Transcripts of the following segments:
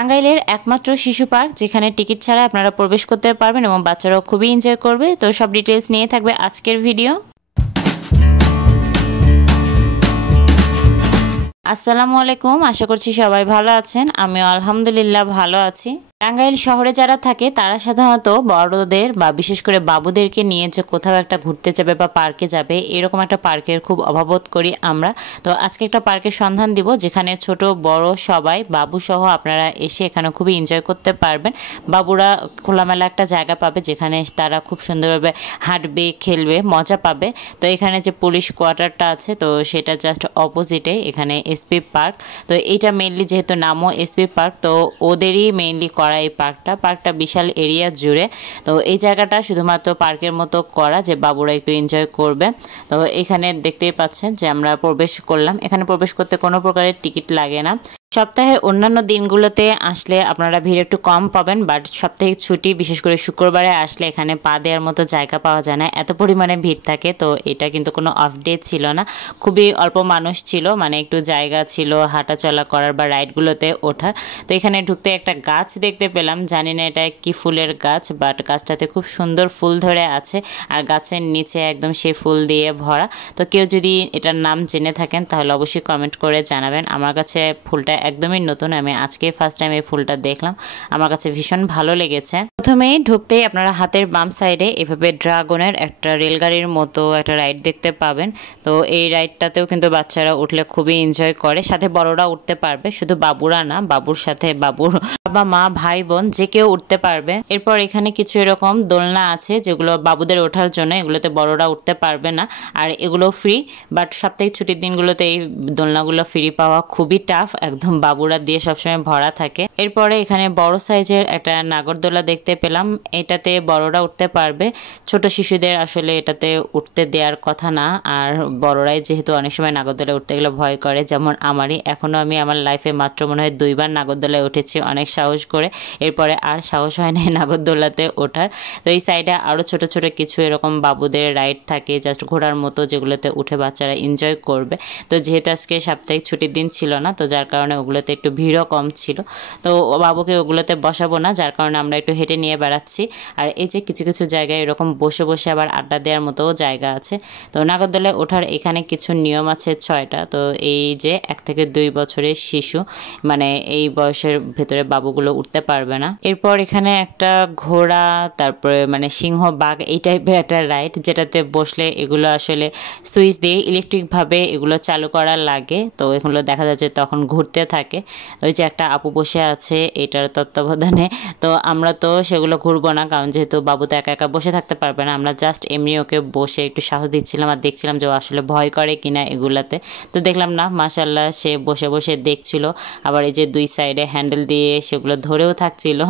টাঙ্গাইলের একমাত্র শিশু পার্ক যেখানে টিকিট ছাড়া আপনারা প্রবেশ করতে পারবেন এবং বাচ্চারাও খুবই এনজয় করবে। তো সব ডিটেলস নিয়ে থাকবে আজকের ভিডিও। আসসালামু আলাইকুম, আশা করছি সবাই ভালো আছেন। আমিও আলহামদুলিল্লাহ ভালো আছি। টাঙ্গাইল শহরে যারা থাকে তারা সাধারণত বড়দের বা বিশেষ করে বাবুদেরকে নিয়ে যে কোথাও একটা ঘুরতে যাবে বা পার্কে যাবে, এরকম একটা পার্কের খুব অভাবোধ করি আমরা। তো আজকে একটা পার্কের সন্ধান দিব যেখানে ছোট বড় সবাই বাবু সহ আপনারা এসে এখানে খুবই এনজয় করতে পারবেন। বাবুরা খোলামেলা একটা জায়গা পাবে যেখানে তারা খুব সুন্দরভাবে হাঁটবে, খেলবে, মজা পাবে। তো এখানে যে পুলিশ কোয়ার্টারটা আছে তো সেটা জাস্ট অপোজিটে এখানে এসপি পার্ক। তো এইটা মেইনলি যেহেতু নামও এসপি পার্ক, তো ওদেরই মেইনলি এই পার্কটা বিশাল এরিয়া জুড়ে। তো এই জায়গাটা শুধুমাত্র পার্কের মতো করা যে বাবুরা একটু এনজয় করবে। তো এখানে দেখতেই পাচ্ছেন যে আমরা প্রবেশ করলাম। এখানে প্রবেশ করতে কোনো প্রকারের টিকিট লাগে না। সপ্তাহের অন্যান্য দিনগুলোতে আসলে আপনারা ভিড় একটু কম পাবেন, বাট সাপ্তাহিক ছুটি বিশেষ করে শুক্রবারে আসলে এখানে পা দেওয়ার মতো জায়গা পাওয়া যায় না, এত পরিমাণে ভিড় থাকে। তো এটা কিন্তু কোনো অফ ডে ছিল না, খুবই অল্প মানুষ ছিল, মানে একটু জায়গা ছিল হাঁটাচলা করার বা রাইডগুলোতে ওঠার। তো এখানে ঢুকতে একটা গাছ দেখতে পেলাম, জানি না এটা কি ফুলের গাছ, বাট গাছটাতে খুব সুন্দর ফুল ধরে আছে আর গাছের নিচে একদম সেই ফুল দিয়ে ভরা। তো কেউ যদি এটার নাম জেনে থাকেন তাহলে অবশ্যই কমেন্ট করে জানাবেন। আমার কাছে ফুলটা একদমই নতুন, আমি আজকে ফার্স্ট টাইম এই ফুলটা দেখলাম, আমার কাছে ভীষণ ভালো লেগেছে। প্রথমেই ঢুকতেই আপনারা হাতের বাম সাইডে এভাবে ড্রাগনের একটা রেলগাড়ির মতো একটা রাইড দেখতে পাবেন। তো এই রাইডটাতেও কিন্তু বাচ্চারা উঠলে খুবই এনজয় করে, সাথে বড়রা উঠতে পারবে, শুধু বাবুরা না, বাবুর সাথে বাবুর বাবা মা ভাই বোন যে কেউ উঠতে পারবে। এরপর এখানে কিছু এরকম দোলনা আছে যেগুলো বাবুদের ওঠার জন্য, এগুলোতে বড়রা উঠতে পারবে না, আর এগুলো ফ্রি। বাট সাপ্তাহিক ছুটির দিনগুলোতে এই দোলনাগুলো ফ্রি পাওয়া খুবই টাফ, একদম বাবুরা দিয়ে সবসময় ভরা থাকে। এরপরে এখানে বড় সাইজের একটা নাগরদোলা দেখতে পেলাম, এটাতে বড়রা উঠতে পারবে, ছোট শিশুদের আসলে এটাতে উঠতে দেওয়ার কথা না। আর বড়রাই যেহেতু অনেক সময় নাগরদোলায় উঠতে গেলে ভয় করে, যেমন আমারই, এখনো আমি আমার লাইফে মাত্র মনে হয় 2 বার নাগরদোলায় উঠেছি অনেক সাহস করে, এরপরে আর সাহস হয় না নাগরদোলাতে ওঠার। তো এই সাইডে আরও ছোট ছোট কিছু এরকম বাবুদের রাইড থাকে জাস্ট ঘোড়ার মতো, যেগুলোতে উঠে বাচ্চারা এনজয় করবে। তো যেহেতু আজকে সাপ্তাহিক ছুটির দিন ছিল না, তো যার কারণে ওগুলোতে একটু ভিড়ও কম ছিল। তো বাবুকে ওগুলোতে বসাবো না, যার কারণে আমরা একটু হেঁটে নিয়ে বেড়াচ্ছি। আর এই যে কিছু কিছু জায়গায় এরকম বসে বসে আবার আড্ডা দেওয়ার মতোও জায়গা আছে। তো নাগরদোলায় ওঠার এখানে কিছু নিয়ম আছে 6টা। তো এই যে 1 থেকে 2 বছরের শিশু, মানে এই বয়সের ভেতরে বাবুগুলো উঠতে পারবে না। এরপর এখানে একটা ঘোড়া, তারপরে মানে সিংহ বাঘ এই টাইপের একটা রাইড, যেটাতে বসলে এগুলো আসলে সুইচ দিয়ে ইলেকট্রিকভাবে এগুলো চালু করা লাগে। তো এগুলো দেখা যাচ্ছে তখন ঘুরতে থাকে। ওই যে একটা আপু বসে আছে এটার তত্ত্বাবধানে, তো আমরা তো সেগুলো ঘুরবো না, কারণ যেহেতু বাবু তো একা একা বসে থাকতে পারবে না। আমরা জাস্ট এমনি ওকে বসে একটু সাহস দিচ্ছিলাম আর দেখছিলাম যে ও আসলে ভয় করে কিনা এগুলাতে। তো দেখলাম না, মাশাআল্লাহ সে বসে বসে দেখছিল, আবার এই যে 2 সাইডে হ্যান্ডেল দিয়ে সেগুলো ধরেও থাকছিল।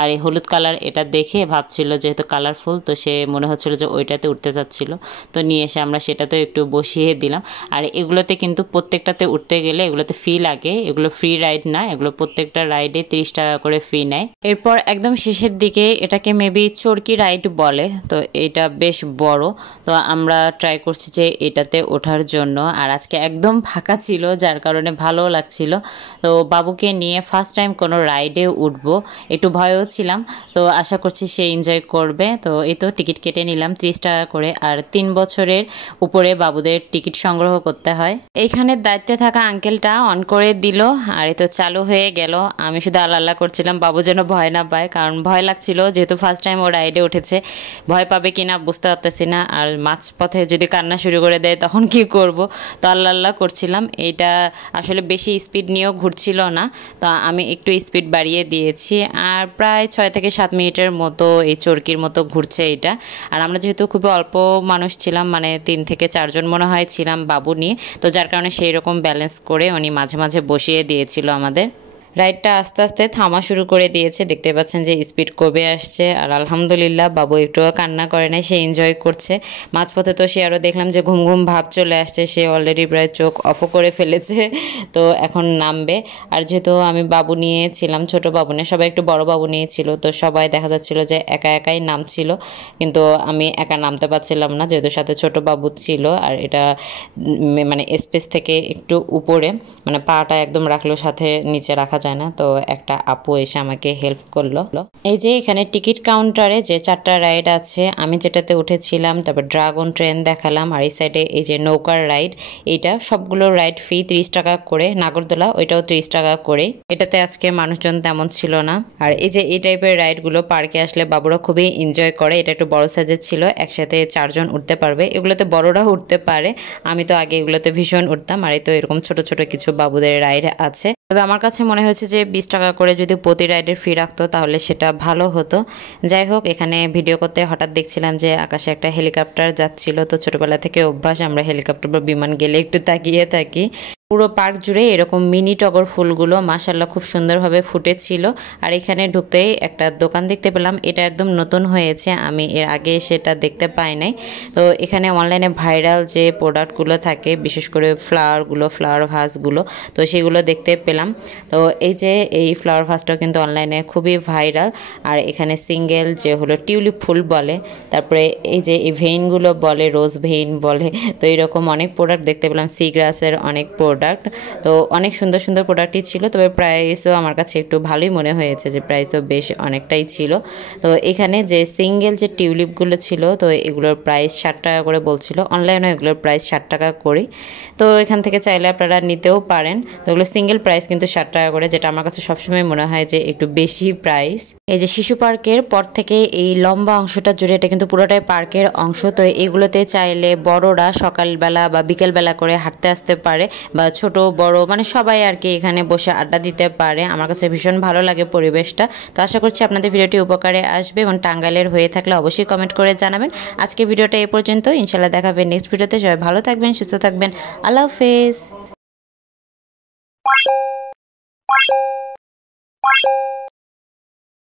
আর এই হলুদ কালার এটা দেখে ভাবছিল যেহেতু কালারফুল, তো সে মনে হচ্ছিল যে ওইটাতে উঠতে চাচ্ছিল। তো নিয়ে এসে আমরা সেটাতে একটু বসিয়ে দিলাম। আর এগুলোতে কিন্তু প্রত্যেকটাতে উঠতে গেলে এগুলোতে ফি লাগে, এগুলো ফ্রি রাইড না, এগুলো প্রত্যেকটা রাইডে 30 টাকা করে ফি নেয়। এরপর একদম শেষের দিকে এটাকে মেবি চরকি রাইড বলে, তো এটা বেশ বড়। তো আমরা ট্রাই করছি যে এটাতে ওঠার জন্য, আর আজকে একদম ফাঁকা ছিল যার কারণে ভালোও লাগছিল। তো বাবুকে নিয়ে ফার্স্ট টাইম কোনো রাইডে উঠবো, একটু ভয়ও ছিলাম, তো আশা করছি সে এনজয় করবে। তো এই তো টিকিট কেটে নিলাম 30 টাকা করে, আর 3 বছরের উপরে বাবুদের টিকিট সংগ্রহ করতে হয়। এইখানে দায়িত্বে থাকা আঙ্কেলটা অন করে দিল, আর এই তো চালু হয়ে গেল। আমি শুধু আল্লাহ করছিলাম বাবু যেন ভয় না পায়, কারণ ভয় লাগছিল যেহেতু ফার্স্ট টাইম ও রাইডে উঠেছে, ভয় পাবে কিনা বুঝতে পারতেছি না। আর মাঝপথে যদি কান্না শুরু করে দেয় তখন কি করব, তো আল্লাহ করছিলাম। এটা আসলে বেশি স্পিড নিয়েও ঘুরছিল না, তো আমি একটু স্পিড বাড়িয়ে দিয়েছি। আর প্রায় 6 থেকে 7 মিনিটের মতো এই চরকির মতো ঘুরছে এটা। আর আমরা যেহেতু খুবই অল্প মানুষ ছিলাম, মানে 3 থেকে 4 জন মনে হয় ছিলাম বাবু নিয়ে, তো যার কারণে সেই রকম ব্যালেন্স করে উনি মাঝে মাঝে বসিয়ে দিয়েছিল আমাদের। রাইডটা আস্তে আস্তে থামা শুরু করে দিয়েছে, দেখতে পাচ্ছেন যে স্পিড কমে আসছে। আর আলহামদুলিল্লাহ বাবু একটুও কান্না করে নাই, সে এনজয় করছে। মাঝপথে তো সে আরও দেখলাম যে ঘুম ঘুম ভাব চলে আসছে, সে অলরেডি প্রায় চোখ অফও করে ফেলেছে, তো এখন নামবে। আর যেহেতু আমি বাবু নিয়েছিলাম, ছোট বাবু নিয়ে, সবাই একটু বড় বাবু নিয়েছিল, তো সবাই দেখা যাচ্ছিল যে একা একাই নামছিল, কিন্তু আমি একা নামতে পারছিলাম না যেহেতু সাথে ছোট বাবু ছিল। আর এটা মানে স্পেস থেকে একটু উপরে, মানে পাটা একদম রাখলেও সাথে নিচে রাখা যায় না, তো একটা আপু এসে আমাকে হেল্প করলো। এই যে এখানে টিকিট কাউন্টারে যে 4টা রাইড আছে, আমি যেটাতে উঠেছিলাম, তারপর ড্রাগন ট্রেন দেখালাম, আর এই সাইডে এই যে নৌকার রাইড, এইটা সবগুলো রাইড ফি 30 টাকা করে। নাগরদোলা ওইটাও 30 টাকা করে। এটাতে আজকে মানুষজন তেমন ছিল না। আর এই যে এই টাইপের রাইডগুলো পার্কে আসলে বাবুরা খুবই এনজয় করে। এটা একটু বড় সাইজের ছিল, একসাথে 4 জন উঠতে পারবে। এগুলোতে বড়রাও উঠতে পারে, আমি তো আগে এগুলোতে ভীষণ উঠতাম। আর এই তো এরকম ছোট ছোট কিছু বাবুদের রাইড আছে। তবে আমার কাছে মনে হয়েছে যে 20 টাকা করে যদি প্রতি রাইডের ফি রাখতো তাহলে সেটা ভালো হতো। যাই হোক, এখানে ভিডিও করতে হঠাৎ দেখছিলাম যে আকাশে একটা হেলিকপ্টার যাচ্ছিল। তো ছোটবেলা থেকে অভ্যাস, আমরা হেলিকপ্টার বা বিমান গেলে একটু তাকিয়ে থাকি। পুরো পার্ক জুড়ে এরকম মিনি টগর ফুলগুলো মাশাআল্লাহ খুব সুন্দরভাবে ফুটেছিল। আর এখানে ঢুকতেই একটা দোকান দেখতে পেলাম, এটা একদম নতুন হয়েছে, আমি এর আগে সেটা দেখতে পাই নাই। তো এখানে অনলাইনে ভাইরাল যে প্রোডাক্টগুলো থাকে, বিশেষ করে ফ্লাওয়ার ভাসগুলো, তো সেগুলো দেখতে পেলাম। তো এই যে এই ফ্লাওয়ার ভাসটাও কিন্তু অনলাইনে খুবই ভাইরাল। আর এখানে সিঙ্গেল যে হলো টিউলিপ ফুল বলে, তারপরে এই যে এই ভেইনগুলো বলে, রোজ ভেইন বলে। তো এরকম অনেক প্রোডাক্ট দেখতে পেলাম, সি গ্রাসের অনেক প্রোডাক্ট। তো অনেক সুন্দর সুন্দর প্রোডাক্টই ছিল, তবে প্রাইসও আমার কাছে একটু ভালোই মনে হয়েছে, যে প্রাইসও বেশ অনেকটাই ছিল। তো এখানে যে সিঙ্গেল যে টিউলিপগুলো ছিল, তো এগুলোর প্রাইস 60 টাকা করে বলছিল, অনলাইনে এগুলোর প্রাইস 60 টাকা করে। তো এখান থেকে চাইলে আপনারা নিতেও পারেন। তো এগুলো সিঙ্গেল প্রাইস কিন্তু 60 টাকা করে, যেটা আমার কাছে সবসময় মনে হয় যে একটু বেশি প্রাইস। এই যে শিশু পার্কের পর থেকে এই লম্বা অংশটা জুড়ে, এটা কিন্তু পুরোটাই পার্কের অংশ। তো এগুলোতে চাইলে বড়রা সকালবেলা বা বিকেলবেলা করে হাঁটতে আসতে পারে, বা ছোট বড় মানে সবাই আর কি এখানে বসে আড্ডা দিতে পারে। আমার কাছে ভীষণ ভালো লাগে পরিবেশটা। তো আশা করছি আপনাদের ভিডিওটি উপকারে আসবে, এবং টাঙ্গাইলের হয়ে থাকলে অবশ্যই কমেন্ট করে জানাবেন। আজকে ভিডিওটা এই পর্যন্ত, ইনশাল্লাহ দেখা হবে নেক্সট ভিডিওতে। সবাই ভালো থাকবেন, সুস্থ থাকবেন, আল্লাহ হাফেজ।